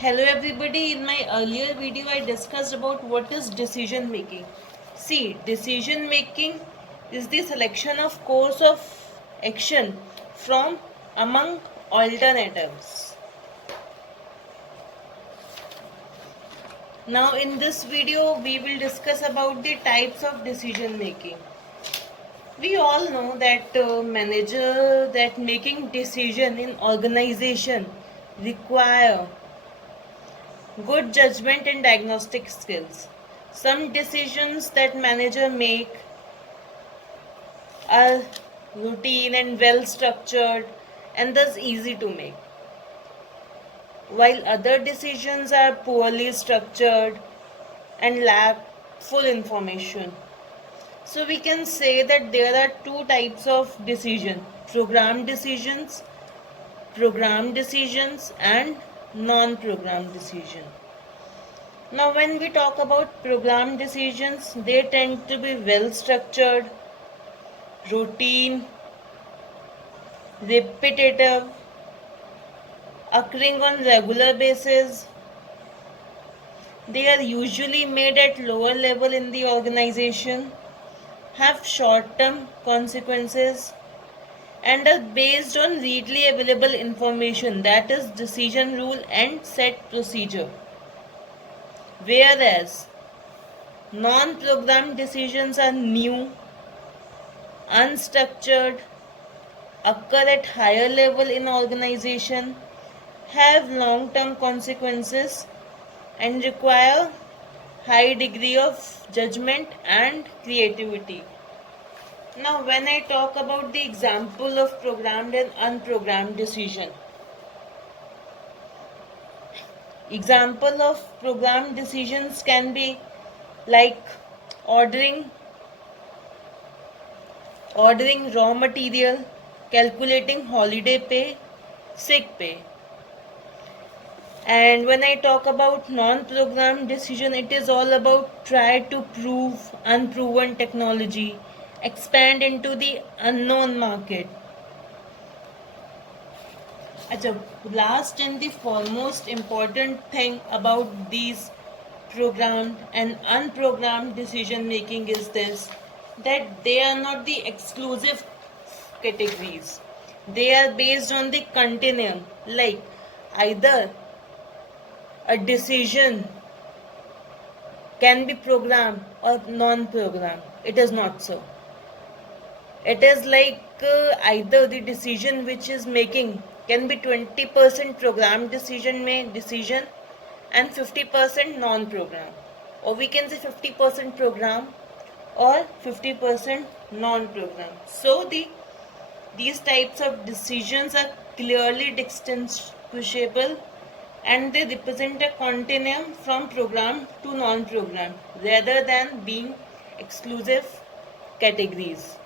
Hello everybody, in my earlier video I discussed about what is decision making. See, decision making is the selection of course of action from among alternatives. Now in this video we will discuss about the types of decision making. We all know that manager that making decision in organization require good judgment and diagnostic skills. Some decisions that manager make are routine and well structured and thus easy to make. While other decisions are poorly structured and lack full information. So we can say that there are two types of decision: programmed decisions and non-programmed decision. Now when we talk about programmed decisions, they tend to be well structured, routine, repetitive, occurring on regular basis. They are usually made at lower level in the organization, have short-term consequences, and are based on readily available information, that is decision rule and set procedure. Whereas non-programmed decisions are new, unstructured, occur at higher level in organization, have long-term consequences, and require high degree of judgment and creativity. Now when I talk about the example of programmed and unprogrammed decision. Example of programmed decisions can be like ordering raw material, calculating holiday pay, sick pay. And when I talk about non-programmed decision, it is all about try to prove unproven technology, expand into the unknown market. Last and the foremost important thing about these programmed and unprogrammed decision making is this, that they are not the exclusive categories. They are based on the continuum, like either a decision can be programmed or non-programmed. It is not so. It is like either the decision which is making can be 20% programmed decision and 50% non-programmed, or we can say 50% program or 50% non-programmed. So these types of decisions are clearly distinguishable and they represent a continuum from programmed to non-programmed rather than being exclusive categories.